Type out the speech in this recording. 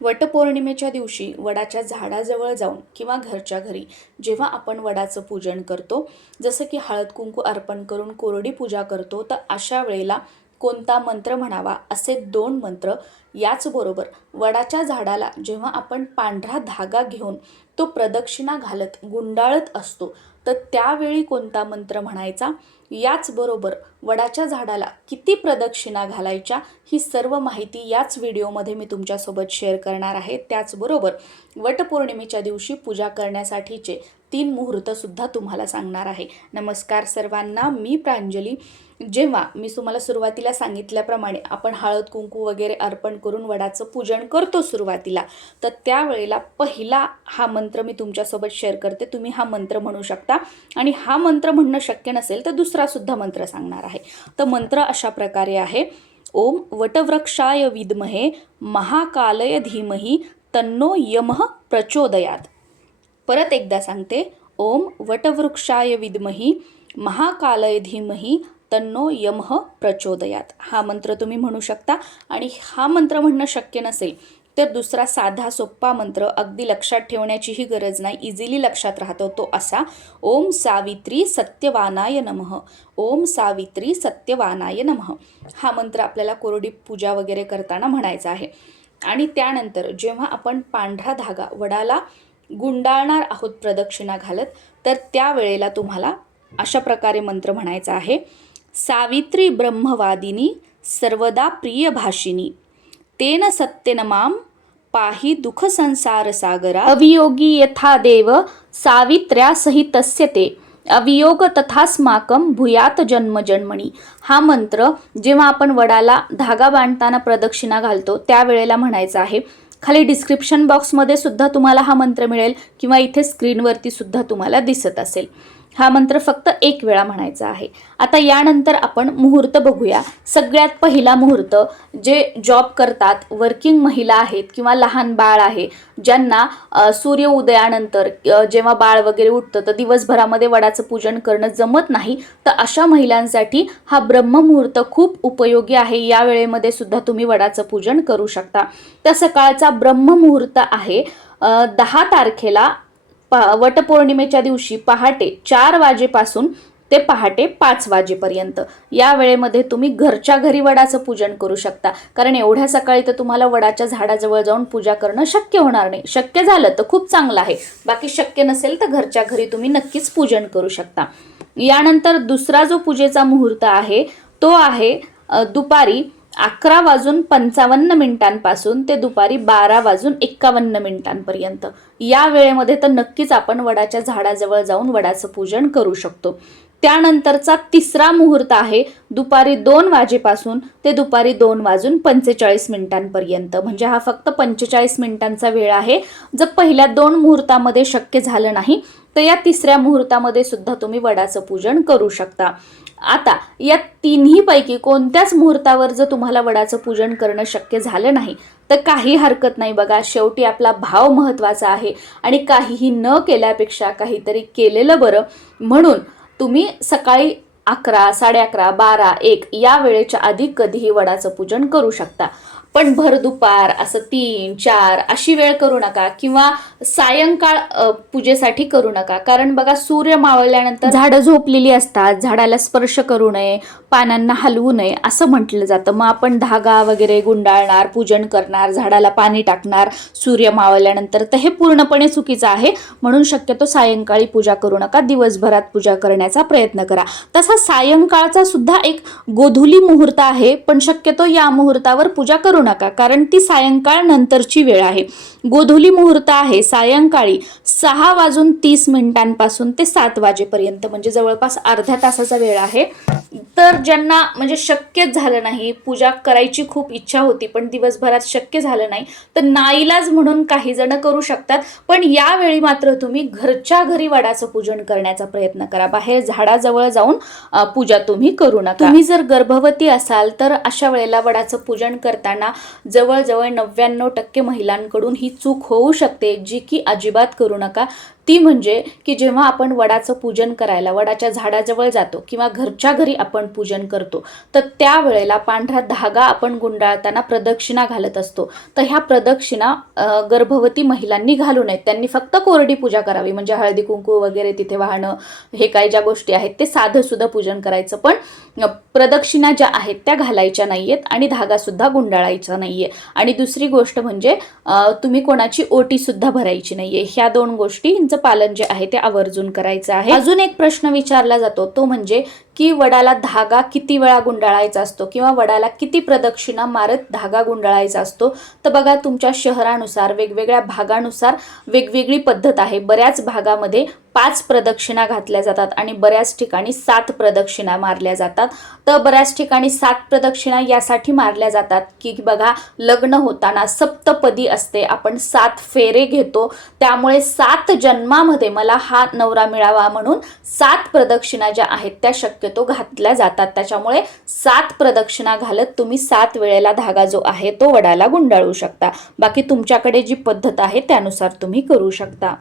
वटपौर्णिमेच्या दिवशी वडाच्या झाडाजवळ जाऊन किंवा घरच्या घरी जेव्हा आपण वडाचं पूजन करतो जसं की हळद कुंकू अर्पण करून कोरडी पूजा करतो तर अशा वेळेला कोणता मंत्र म्हणावा असे दोन मंत्र याचबरोबर वडाच्या झाडाला जेव्हा आपण पांढरा धागा घेऊन तो प्रदक्षिणा घालत गुंडाळत असतो तर त्यावेळी कोणता मंत्र म्हणायचा? याचबरोबर वडाच्या झाडाला किती प्रदक्षिणा घालायच्या ही सर्व माहिती याच व्हिडिओमध्ये मी तुमच्यासोबत शेअर करणार आहे. त्याचबरोबर वटपौर्णिमेच्या दिवशी पूजा करण्यासाठीचे तीन मुहूर्तसुद्धा तुम्हाला सांगणार आहे. नमस्कार सर्वांना मी प्रांजली. जेव्हा मी तुम्हाला सुरुवातीला सांगितल्याप्रमाणे आपण हळद कुंकू वगैरे अर्पण करून वडाचं पूजन करतो सुरुवातीला तर त्यावेळेला पहिला हा मंत्र मी तुमच्यासोबत शेअर करते. तुम्ही हा मंत्र म्हणू शकता आणि हा मंत्र म्हणणं शक्य नसेल तर दुसरासुद्धा मंत्र सांगणार आहे. तर मंत्र अशा प्रकारे आहे. ओम वटवृक्षाय विद्महे महाकालय धीमही तन्नो यमः प्रचोदयात. परत एकदा सांगते. ओम वटवृक्षाय विद्मही महाकालय धीमही तन्नो यमः प्रचोदयात. हा मंत्र तुम्ही म्हणू शकता आणि हा मंत्र म्हणणं शक्य नसेल तर दुसरा साधा सोप्पा मंत्र अगदी लक्षात ठेवण्याचीही गरज नाही इझिली लक्षात राहतो तो असा ओम सावित्री सत्यवानाय नमः ओम सावित्री सत्यवानाय नमः. हा मंत्र आपल्याला कोरडी पूजा वगैरे करताना म्हणायचा आहे. आणि त्यानंतर जेव्हा आपण पांढरा धागा वडाला गुंडाळणार आहोत प्रदक्षिणा घालत तर त्यावेळेला तुम्हाला अशा प्रकारे मंत्र म्हणायचा आहे सावित्री ब्रह्मवादिनी सर्वदा प्रियभाषिनी तेन सत्यन माम पाही दुःख संसार सागरा अवियोगी यथा देव सावित्र्या सहितस्य ते। अवियोग तथास्माकम भूयात जन्म जन्मणी हा मंत्र जेव्हा आपण वडाला धागा बांधताना प्रदक्षिणा घालतो त्यावेळेला म्हणायचा आहे खाली डिस्क्रिप्शन बॉक्समध्ये सुद्धा तुम्हाला हा मंत्र मिळेल किंवा इथे स्क्रीनवरती सुद्धा तुम्हाला दिसत असेल. हा मंत्र फक्त एक वेळा म्हणायचा आहे. आता यानंतर आपण मुहूर्त बघूया. सगळ्यात पहिला मुहूर्त जे जॉब करतात वर्किंग महिला आहेत किंवा लहान बाळ आहे ज्यांना सूर्य उदयानंतर जेव्हा बाळ वगैरे उठतं तर दिवसभरामध्ये वडाचं पूजन करणं जमत नाही. तर अशा महिलांसाठी हा ब्रह्ममुहूर्त खूप उपयोगी आहे. या वेळेमध्ये सुद्धा तुम्ही वडाचं पूजन करू शकता. तर सकाळचा ब्रह्ममुहूर्त आहे दहा तारखेला वटपौर्णिमेच्या दिवशी पहाटे चार वाजेपासून ते पहाटे पाच वाजेपर्यंत. या वेळेमध्ये तुम्ही घरच्या घरी वडाचं पूजन करू शकता. कारण एवढ्या सकाळी तर तुम्हाला वडाच्या झाडाजवळ जाऊन पूजा करणं शक्य होणार नाही. शक्य झालं तर खूप चांगलं आहे. बाकी शक्य नसेल तर घरच्या घरी तुम्ही नक्कीच पूजन करू शकता. यानंतर दुसरा जो पूजेचा मुहूर्त आहे तो आहे दुपारी अकरा वाजून पंचावन्न मिनिटांपासून ते दुपारी बारा वाजून एक्कावन्न मिनिटांपर्यंत. या वेळेमध्ये तर नक्कीच आपण वडाच्या झाडाजवळ जाऊन वडाचं पूजन करू शकतो. त्यानंतरचा तिसरा मुहूर्त आहे दुपारी दोन वाजेपासून ते दुपारी दोन वाजून पंचेचाळीस मिनिटांपर्यंत. म्हणजे हा फक्त पंचेचाळीस मिनिटांचा वेळ आहे. जर पहिल्या दोन मुहूर्तामध्ये शक्य झालं नाही तर या तिसऱ्या मुहूर्तामध्ये सुद्धा तुम्ही वडाचं पूजन करू शकता. आता या तिन्हीपैकी कोणत्याच मुहूर्तावर जर तुम्हाला वडाचं पूजन करणं शक्य झालं नाही तर काही हरकत नाही बघा. शेवटी आपला भाव महत्त्वाचा आहे आणि काहीही न केल्यापेक्षा काहीतरी केलेलं बरं. म्हणून तुम्ही सकाळी अकरा साडे अकरा बारा एक या वेळेच्या आधी कधीही वडाचं पूजन करू शकता. पण भर दुपार असं तीन चार अशी वेळ करू नका. किंवा सायंकाळ पूजेसाठी करू नका. कारण बघा सूर्य मावळल्यानंतर झाडं झोपलेली असतात. झाडाला स्पर्श करू नये पानांना हलवू नये असं म्हटलं जातं. मग आपण धागा वगैरे गुंडाळणार पूजन करणार झाडाला पाणी टाकणार सूर्य मावळल्यानंतर तर हे पूर्णपणे चुकीचं आहे. म्हणून शक्यतो सायंकाळी पूजा करू नका. दिवसभरात पूजा करण्याचा प्रयत्न करा. तसा सायंकाळचा सुद्धा एक गोधुली मुहूर्त आहे पण शक्यतो या मुहूर्तावर पूजा करू नका कारण ती सायंकाळ नंतरची वेळ आहे. गोधुली मुहूर्त आहे सायंकाळी सहा वाजून तीस मिनिटांपासून ते सात वाजेपर्यंत म्हणजे जवळपास अर्ध्या तासाचा वेळ आहे. तर ज्यांना म्हणजे शक्यच झालं नाही पूजा करायची खूप इच्छा होती पण दिवसभरात शक्य झालं नाही तर नाईलाज म्हणून काही जण करू शकतात. पण यावेळी मात्र तुम्ही घरच्या घरी वडाचं पूजन करण्याचा प्रयत्न करा. बाहेर झाडाजवळ जाऊन पूजा तुम्ही करू नका. तुम्ही जर गर्भवती असाल तर अशा वेळेला वडाचं पूजन करताना जवळजवळ नव्याण्णव टक्के महिलांकडून ही चूक होऊ शकते जी की अजिबात करू नका. ती म्हणजे की जेव्हा आपण वडाचं पूजन करायला वडाच्या झाडाजवळ जातो किंवा घरच्या घरी आपण पूजन करतो तर त्यावेळेला पांढरा धागा आपण गुंडाळताना प्रदक्षिणा घालत असतो. तर ह्या प्रदक्षिणा गर्भवती महिलांनी घालू नयेत. त्यांनी फक्त कोरडी पूजा करावी म्हणजे हळदी कुंकू वगैरे तिथे वाहणं हे काही ज्या गोष्टी आहेत ते साधंसुद्धा पूजन करायचं. पण प्रदक्षिणा ज्या आहेत त्या घालायच्या नाही आहेत आणि धागासुद्धा गुंडाळायचा नाही आहे आणि दुसरी गोष्ट म्हणजे तुम्ही कोणाची ओटीसुद्धा भरायची नाही आहे ह्या दोन गोष्टींचं पालन जे आहे ते आवर्जून करायचं आहे. अजून एक प्रश्न विचारला जातो तो म्हणजे की वडाला धागा किती वेळा गुंडाळायचा असतो किंवा वडाला किती प्रदक्षिणा मारत धागा गुंडाळायचा असतो? तर बघा तुमच्या शहरानुसार वेगवेगळ्या भागानुसार वेगवेगळी पद्धत आहे. बऱ्याच भागामध्ये पाच प्रदक्षिणा घातल्या जातात आणि बऱ्याच ठिकाणी सात प्रदक्षिणा मारल्या जातात. तर बऱ्याच ठिकाणी सात प्रदक्षिणा यासाठी मारल्या जातात की बघा लग्न होताना सप्तपदी असते आपण सात फेरे घेतो. त्यामुळे सात जन्मामध्ये मला हा नवरा मिळावा म्हणून सात प्रदक्षिणा ज्या आहेत त्या शक्य म्हणजे शक्यतो घातल्या जातात. त्याच्यामुळे सात प्रदक्षिणा घालत तुम्ही सात वेळेला धागा जो आहे तो वडाला गुंडाळू शकता. बाकी तुमच्याकडे जी पद्धत आहे त्यानुसार तुम्ही करू शकता.